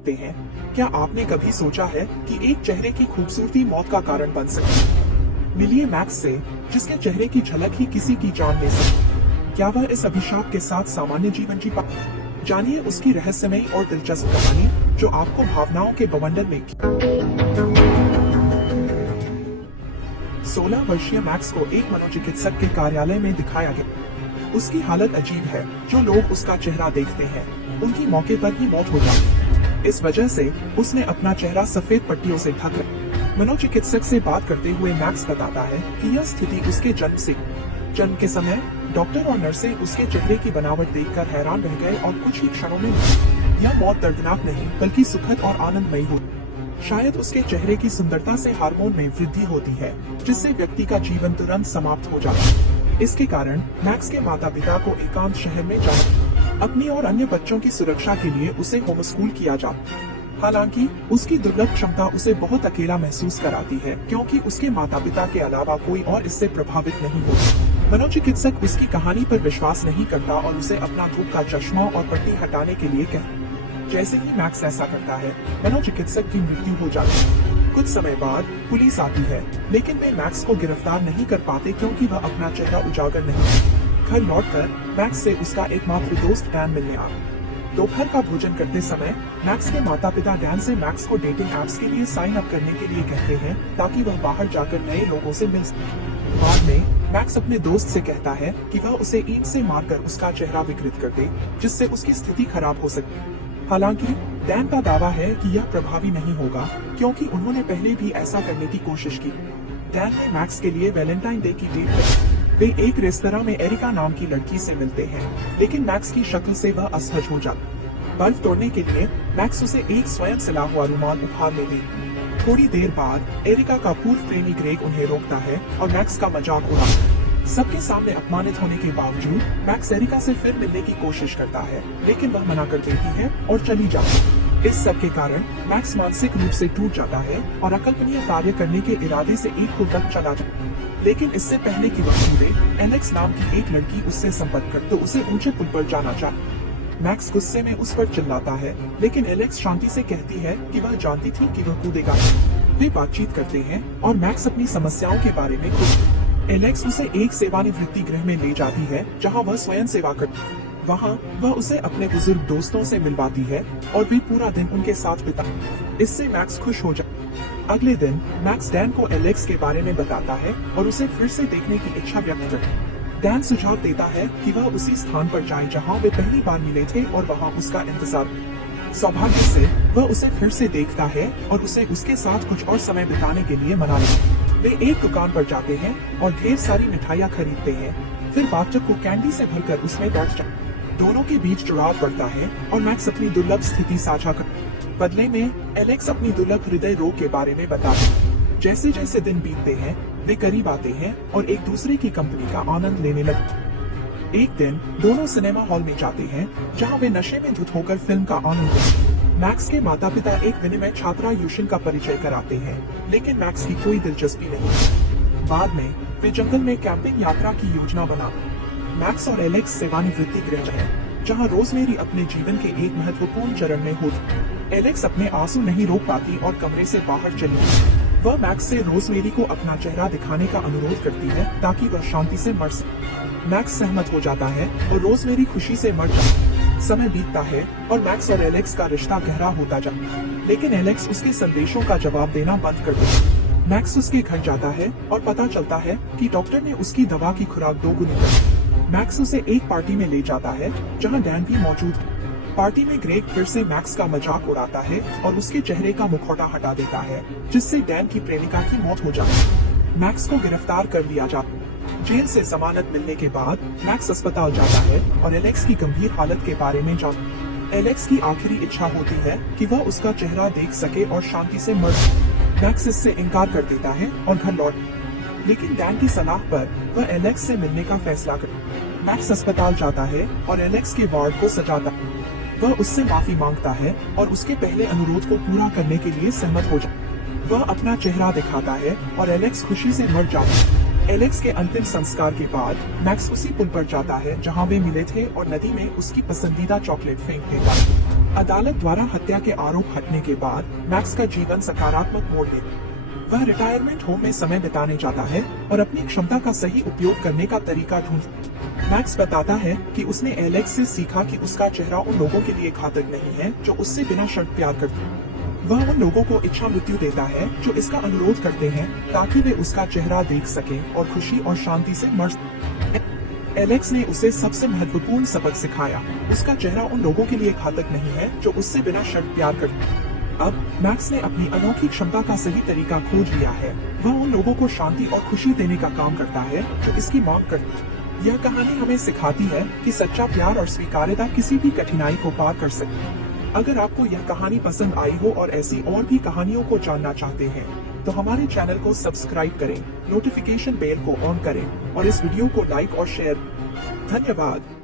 सकते हैं। क्या आपने कभी सोचा है कि एक चेहरे की खूबसूरती मौत का कारण बन सकती है? मिलिए मैक्स से, जिसके चेहरे की झलक ही किसी की जान ले सकती। क्या वह इस अभिशाप के साथ सामान्य जीवन जी पा? जानिए उसकी रहस्यमयी और दिलचस्प कहानी, जो आपको भावनाओं के बवंडर में 16 वर्षीय मैक्स को एक मनोचिकित्सक के कार्यालय में दिखाया गया। उसकी हालत अजीब है। जो लोग उसका चेहरा देखते हैं, उनकी मौके पर ही मौत हो जाती है। इस वजह से उसने अपना चेहरा सफेद पट्टियों से ढक रखा। मनोचिकित्सक से बात करते हुए मैक्स बताता है कि यह स्थिति उसके जन्म के समय डॉक्टर और नर्सें उसके चेहरे की बनावट देखकर हैरान रह गए और कुछ ही क्षणों में यह मौत दर्दनाक नहीं बल्कि सुखद और आनंदमयी हुई। शायद उसके चेहरे की सुंदरता से हार्मोन में वृद्धि होती है, जिससे व्यक्ति का जीवन तुरंत समाप्त हो जाता है। इसके कारण मैक्स के माता पिता को एकांत शहर में जाना, अपनी और अन्य बच्चों की सुरक्षा के लिए उसे होम स्कूल किया जाता। हालांकि उसकी दुर्लभ क्षमता उसे बहुत अकेला महसूस कराती है, क्योंकि उसके माता पिता के अलावा कोई और इससे प्रभावित नहीं होता। मनोचिकित्सक उसकी कहानी पर विश्वास नहीं करता और उसे अपना धूप का चश्मा और पट्टी हटाने के लिए कहता। जैसे ही मैक्स ऐसा करता है, मनोचिकित्सक की मृत्यु हो जाती है। कुछ समय बाद पुलिस आती है, लेकिन वे मैक्स को गिरफ्तार नहीं कर पाते क्योंकि वह अपना चेहरा उजागर नहीं। घर लौटकर मैक्स से उसका एकमात्र दोस्त डैन मिलने आता। दोपहर का भोजन करते समय मैक्स के माता पिता डैन से मैक्स को डेटिंग एप्स के लिए साइन अप करने के लिए कहते हैं, ताकि वह बाहर जाकर नए लोगों से मिल सके। बाद में मैक्स अपने दोस्त से कहता है कि वह उसे ईंट से मारकर उसका चेहरा विकृत कर दे, जिससे उसकी स्थिति खराब हो सके। हालांकि डैन का दावा है कि यह प्रभावी नहीं होगा, क्योंकि उन्होंने पहले भी ऐसा करने की कोशिश की। डैन ने मैक्स के लिए वैलेंटाइन डे की डेट रखी। वे एक रेस्तरां में एरिका नाम की लड़की से मिलते हैं, लेकिन मैक्स की शक्ल से वह असहज हो जाता। बर्फ तोड़ने के लिए मैक्स उसे एक स्वयं सिला हुआ रुमाल उपहार में देता। थोड़ी देर बाद एरिका का पूर्व प्रेमी ग्रेग उन्हें रोकता है और मैक्स का मजाक उड़ाता है। सबके सामने अपमानित होने के बावजूद मैक्स एरिका से फिर मिलने की कोशिश करता है, लेकिन वह मना कर देती है और चली जाती है। इस सब के कारण मैक्स मानसिक रूप से टूट जाता है और अकल्पनीय कार्य करने के इरादे से एक पुल तक चला जाता है। लेकिन इससे पहले कि वह कूदे, एलेक्स नाम की एक लड़की उससे संपर्क कर तो उसे ऊंचे पुल पर जाना चाहती। मैक्स गुस्से में उस पर चिल्लाता है, लेकिन एलेक्स शांति से कहती है कि वह जानती थी कि वह कूदेगा। वे बातचीत करते हैं और मैक्स अपनी समस्याओं के बारे में खुद। एलेक्स उसे एक सेवानिवृत्ति गृह में ले जाती है, जहां वह स्वयं सेवा करती है। वहां वह उसे अपने बुजुर्ग दोस्तों से मिलवाती है और वे पूरा दिन उनके साथ बिता। इससे मैक्स खुश हो जाता। अगले दिन मैक्स डैन को एलेक्स के बारे में बताता है और उसे फिर से देखने की इच्छा व्यक्त करता है। डैन सुझाव देता है कि वह उसी स्थान पर जाए जहां वे पहली बार मिले थे और वहां उसका इंतजार। सौभाग्य से वह उसे फिर से देखता है और उसे उसके साथ कुछ और समय बिताने के लिए मना लेता है। वे एक दुकान पर जाते हैं और ढेर सारी मिठाइयाँ खरीदते हैं। फिर बाथटब को कैंडी से भरकर उसमें बैठ जाते। दोनों के बीच जुड़ाव बढ़ता है और मैक्स अपनी दुर्लभ स्थिति साझा करता है। बदले में एलेक्स अपनी दुर्लभ हृदय रोग के बारे में बताता है। जैसे जैसे दिन बीतते हैं, वे करीब आते हैं और एक दूसरे की कंपनी का आनंद लेने लगते। एक दिन दोनों सिनेमा हॉल में जाते हैं, जहां वे नशे में धुत होकर फिल्म का आनंद लेते हैं। मैक्स के माता पिता एक विनिमय छात्रा यूशिन का परिचय कराते हैं, लेकिन मैक्स की कोई दिलचस्पी नहीं। बाद में वे जंगल में कैंपिंग यात्रा की योजना बनाते। मैक्स और एलेक्स सेवानिवृत्ति गृह है, जहां रोजमेरी अपने जीवन के एक महत्वपूर्ण चरण में होती। एलेक्स अपने आंसू नहीं रोक पाती और कमरे से बाहर चली जाती। वह मैक्स से रोजमेरी को अपना चेहरा दिखाने का अनुरोध करती है, ताकि वह शांति से मर सके। मैक्स सहमत हो जाता है और रोजमेरी खुशी से मर जाती है। समय बीतता है और मैक्स और एलेक्स का रिश्ता गहरा होता जाता है, लेकिन एलेक्स उसके संदेशों का जवाब देना बंद कर देता है। मैक्स उसके घर जाता है और पता चलता है कि डॉक्टर ने उसकी दवा की खुराक दोगुनी कर दी। मैक्स उसे एक पार्टी में ले जाता है, जहां डैन भी मौजूद है। पार्टी में ग्रेग फिर से मैक्स का मजाक उड़ाता है और उसके चेहरे का मुखौटा हटा देता है, जिससे डैन की प्रेमिका की मौत हो जाती है। मैक्स को गिरफ्तार कर लिया जाता है। जेल से जमानत मिलने के बाद मैक्स अस्पताल जाता है और एलेक्स की गंभीर हालत के बारे में जानता है। एलेक्स की आखिरी इच्छा होती है कि वह उसका चेहरा देख सके और शांति से मर सके। मैक्स इससे इनकार कर देता है और घर लौट, लेकिन डैन की सलाह पर वह एलेक्स से मिलने का फैसला करता है। मैक्स अस्पताल जाता है और एलेक्स के वार्ड को सजाता है। वह उससे माफी मांगता है और उसके पहले अनुरोध को पूरा करने के लिए सहमत हो जाता है। वह अपना चेहरा दिखाता है और एलेक्स खुशी से मर जाता है। एलेक्स के अंतिम संस्कार के बाद मैक्स उसी पुल पर जाता है जहां वे मिले थे और नदी में उसकी पसंदीदा चॉकलेट फेंक देता है। अदालत द्वारा हत्या के आरोप हटने के बाद मैक्स का जीवन सकारात्मक मोड़ ले। वह रिटायरमेंट होम में समय बिताने जाता है और अपनी क्षमता का सही उपयोग करने का तरीका ढूंढ। मैक्स बताता है कि उसने एलेक्स से सीखा कि उसका चेहरा उन लोगों के लिए घातक नहीं है जो उससे बिना शर्त प्यार करते हैं। वह उन लोगों को इच्छा मृत्यु देता है जो इसका अनुरोध करते हैं ताकि वे उसका चेहरा देख सकें और खुशी और शांति से मर सकें। एलेक्स ने उसे सबसे महत्वपूर्ण सबक सिखाया, उसका चेहरा उन लोगों के लिए घातक नहीं है जो उससे बिना शर्त प्यार करते हैं। अब मैक्स ने अपनी अनोखी क्षमता का सही तरीका खोज लिया है। वह उन लोगों को शांति और खुशी देने का काम करता है जो इसकी मांग करते हैं। यह कहानी हमें सिखाती है कि सच्चा प्यार और स्वीकार्यता किसी भी कठिनाई को पार कर सकती है। अगर आपको यह कहानी पसंद आई हो और ऐसी और भी कहानियों को जानना चाहते हैं तो हमारे चैनल को सब्सक्राइब करें, नोटिफिकेशन बेल को ऑन करें और इस वीडियो को लाइक और शेयर। धन्यवाद।